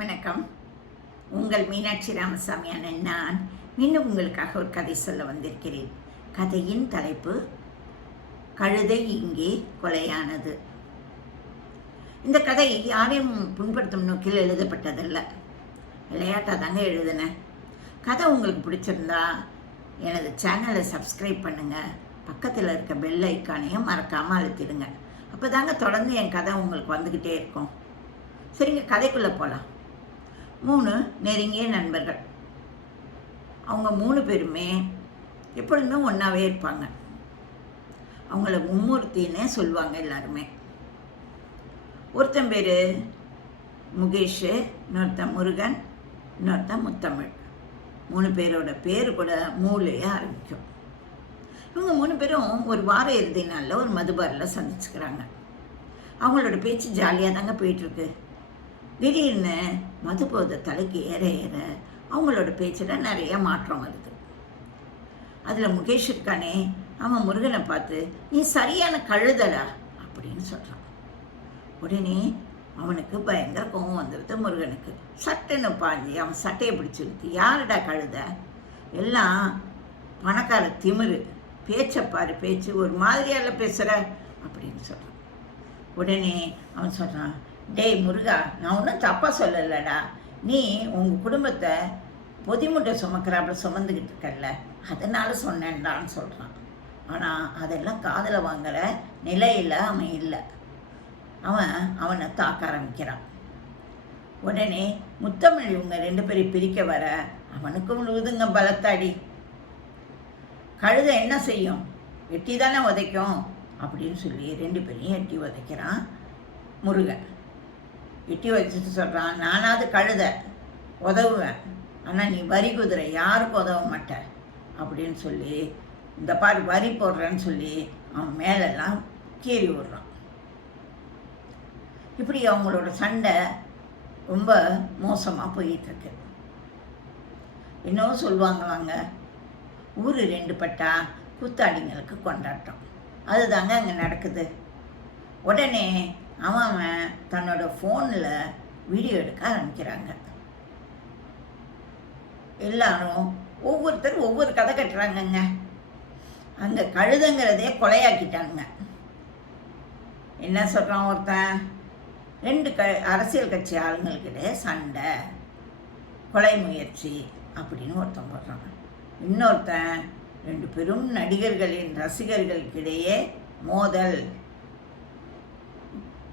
வணக்கம். உங்கள் மீனாட்சி ராமசாமியான நான் இன்னும் உங்களுக்காக ஒரு கதை சொல்ல வந்திருக்கிறேன். கதையின் தலைப்பு கழுதை இங்கே கொலையானது. இந்த கதை யாரையும் புண்படுத்தும் நோக்கில் எழுதப்பட்டதல்ல, விளையாட்டாக தாங்க எழுதினேன். கதை உங்களுக்கு பிடிச்சிருந்தா எனது சேனலை சப்ஸ்கிரைப் பண்ணுங்கள், பக்கத்தில் இருக்க பெல் ஐக்கானையும் மறக்காமல் அழுத்திடுங்க. அப்போ தாங்க தொடர்ந்து என் கதை உங்களுக்கு வந்துக்கிட்டே இருக்கும். சரிங்க, கதைக்குள்ளே போகலாம். 3 நெருங்கிய நண்பர்கள். அவங்க 3 பேருமே எப்பொழுதுமே ஒன்றாவே இருப்பாங்க. அவங்கள மும்மூர்த்தின்னே சொல்லுவாங்க எல்லாருமே. ஒருத்தன் பேர் முகேஷ், இன்னொருத்தன் முருகன், இன்னொருத்தன் முத்தமிழ். 3 பேரோட பேர் கூட மூலையே ஆரம்பிக்கும். இவங்க 3 பேரும் ஒரு வார இறுதி நாளில் ஒரு மதுபாரில் சந்திச்சுக்கிறாங்க. அவங்களோட பேச்சு ஜாலியாக தாங்க போயிட்டுருக்கு. திடீர்னு மது போதை தலைக்கு ஏற ஏற அவங்களோட பேச்சில் நிறைய மாற்றம் வருது. அதில் முகேஷ் இருக்கானே, அவன் முருகனை பார்த்து நீ சரியான கழுதடா அப்படின்னு சொல்கிறான். உடனே அவனுக்கு பயங்கர கோவம் வந்துடுது. முருகனுக்கு சட்டுன்னு பாஞ்சி அவன் சட்டையை பிடிச்சி இழுத்து, யாருடா கழுத, எல்லாம் பணக்கார திமிரு, பேச்சப்பாரு பேச்சு, ஒரு மாதிரியால பேசுகிற அப்படின்னு சொல்கிறான். உடனே அவன் சொல்கிறான், டேய் முருகா, நான் ஒன்றும் தப்பாக சொல்லலடா, நீ உங்கள் குடும்பத்தை பொதிமுட்டை சுமக்கிறாப்புல சுமந்துக்கிட்டு இருக்கல, அதனால சொன்னேன்டான்னு சொல்கிறான். ஆனால் அதெல்லாம் காதில் வாங்குற நிலையில் அவன் இல்லை. அவனை தாக்க ஆரம்பிக்கிறான். உடனே முத்தமிழ் இவங்க 2 பேரையும் பிரிக்க வர அவனுக்கும் விழுதுங்க பலத்தாடி. கழுதை என்ன செய்யும், எட்டி தானே உதைக்கும் அப்படின்னு சொல்லி 2 பேரையும் எட்டி உதைக்கிறான் முருகன். எட்டி வச்சுட்டு சொல்கிறான், நானாவது கழுத உதவுவேன், ஆனால் நீ வரி குதிரை, யாருக்கும் உதவ மாட்டேன் அப்படின்னு சொல்லி, இந்த பாரு வரி போடுறேன்னு சொல்லி அவன் மேலெல்லாம் கீறி விடுறான். இப்படி அவங்களோட சண்டை ரொம்ப மோசமாக போயிட்டுருக்கு. இன்னும் சொல்லுவாங்களாங்க, ஊர் 2 பட்டா கூத்தாடிங்களுக்கு கொண்டாட்டம். அதுதாங்க அங்கே நடக்குது. உடனே அவன் தன்னோட ஃபோனில் வீடியோ எடுக்க ஆரம்பிக்கிறாங்க. எல்லாரும் ஒவ்வொருத்தரும் ஒவ்வொரு கதை கட்டுறாங்கங்க. அங்கே கழுதைங்கிறதே கொலையாக்கிட்டாங்க. என்ன சொல்கிறான் ஒருத்தன், 2 அரசியல் கட்சி ஆளுங்களுக்கிடையே சண்டை, கொலை முயற்சி அப்படின்னு ஒருத்தன் போடுறான். இன்னொருத்தன் 2 பெரும் நடிகர்களின் ரசிகர்களுக்கிடையே மோதல்,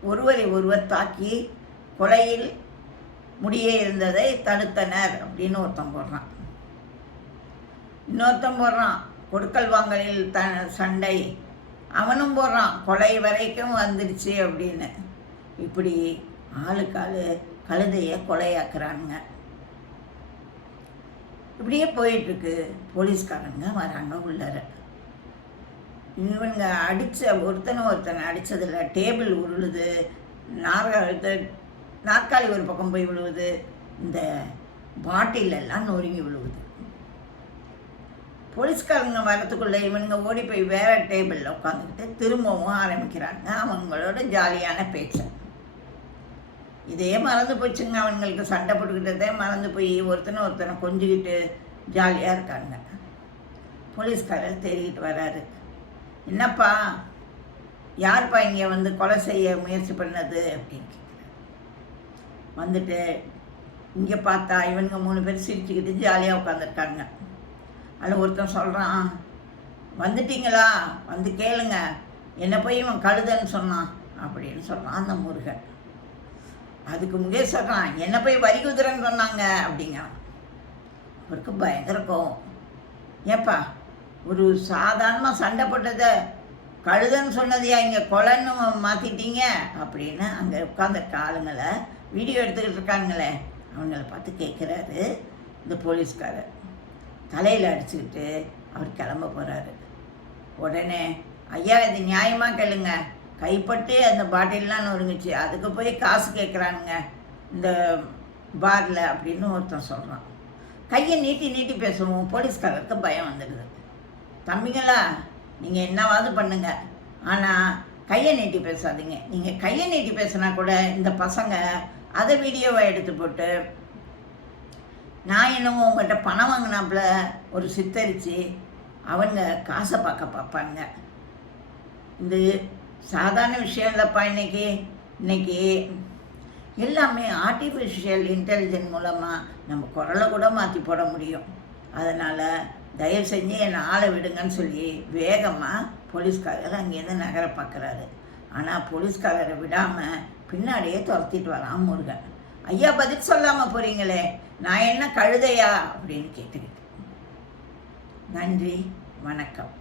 ஒருவரை ஒருவர் தாக்கி கொலையில் முடிய இருந்ததை தடுத்தனர் அப்படின்னு ஒருத்தன் போடுறான். இன்னொருத்தன் போடுறான் கொடுக்கல் வாங்கலில் சண்டை, அவனும் போடுறான் கொலை வரைக்கும் வந்துடுச்சு அப்படின்னு. இப்படி ஆளுக்காள் கழுதையை கொலையாக்குறானுங்க. இப்படியே போயிட்டுருக்கு. போலீஸ்காரங்க வராங்க உள்ளர. இவனுங்க ஒருத்தனை அடித்ததில் டேபிள் உருளுது, நாற்காலி ஒரு பக்கம் போய் விழுவுது, இந்த பாட்டிலெல்லாம் நொறுங்கி விழுவுது. போலீஸ்காரங்க வரத்துக்குள்ளே இவனுங்க ஓடி போய் வேற டேபிளில் உட்காந்துக்கிட்டு திரும்பவும் ஆரம்பிக்கிறாங்க அவங்களோட ஜாலியான பேச்சை. இதே மறந்து போச்சுங்க, அவங்களுக்கு சண்டை போட்டுக்கிட்டதே மறந்து போய் ஒருத்தனை கொஞ்சிக்கிட்டு ஜாலியாக இருக்காங்க. போலீஸ்காரர் தேடிக்கிட்டு வராரு. என்னப்பா, யார்ப்பா இங்கே வந்து கொலை செய்ய முயற்சி பண்ணது அப்படின்னு கேட்குறேன். வந்துட்டு இங்கே பார்த்தா இவனுங்க 3 பேர் சிரிச்சுக்கிட்டு ஜாலியாக உட்காந்துருக்காங்க. அதில் ஒருத்தன் சொல்கிறான், வந்துட்டீங்களா, வந்து கேளுங்க, என்னை போய் இவன் கழுதன்னு சொன்னான் அப்படின்னு சொல்கிறான் அந்த முருகன். அதுக்கு முகேஷ் சொல்கிறான், என்னை போய் வரி குதிரைன்னு சொன்னாங்க அப்படிங்கிறான். அவருக்கு பயங்கர கோவம். ஏப்பா, ஒரு சாதாரணமாக சண்டை போட்டதை கழுதன்னு சொன்னதையா இங்கே கொலைன்னு மாற்றிட்டீங்க அப்படின்னு அங்கே உட்காந்துருக்க ஆளுங்களை வீடியோ எடுத்துக்கிட்டு இருக்காங்களே அவங்கள பார்த்து கேட்குறாரு இந்த போலீஸ்காரர். தலையில் அடிச்சுக்கிட்டு அவர் கிளம்ப போகிறாரு. உடனே, ஐயா இது நியாயமாக கேளுங்க, கைப்பட்டு அந்த பாட்டில்லாம் நொறுங்குச்சு, அதுக்கு போய் காசு கேட்குறானுங்க இந்த பாரில் அப்படின்னு ஒருத்தன் சொல்கிறான். கையை நீட்டி நீட்டி பேசுவோம். போலீஸ்காரருக்கு பயம் வந்துடுது. தம்பிங்களா, நீங்கள் என்னவாவது பண்ணுங்க, ஆனால் கையை நீட்டி பேசாதீங்க. நீங்கள் கையை நீட்டி பேசினா கூட இந்த பசங்க அதை வீடியோவை எடுத்து போட்டு நான் என்னமோ உங்கள்கிட்ட பணம் வாங்கினாப்புல ஒரு சித்தரித்து அவங்க காசை பார்ப்பாங்க. இது சாதாரண விஷயம் இல்லைப்பா. இன்னைக்கு எல்லாமே ஆர்டிஃபிஷியல் இன்டெலிஜென்ஸ் மூலமாக நம்ம குரலை கூட மாற்றி போட முடியும். அதனால் தயவு செஞ்சு என்னை ஆளை விடுங்கன்னு சொல்லி வேகமாக போலீஸ்காரர் அங்கேருந்து நகர பார்க்குறாரு. ஆனால் போலீஸ்காரரை விடாமல் பின்னாடியே துரத்திட்டு வரான் முருகன். ஐயா, பதில் சொல்லாமல் போகிறீங்களே, நான் என்ன கழுதையா அப்படின்னு கேட்டுக்கிட்டு. நன்றி, வணக்கம்.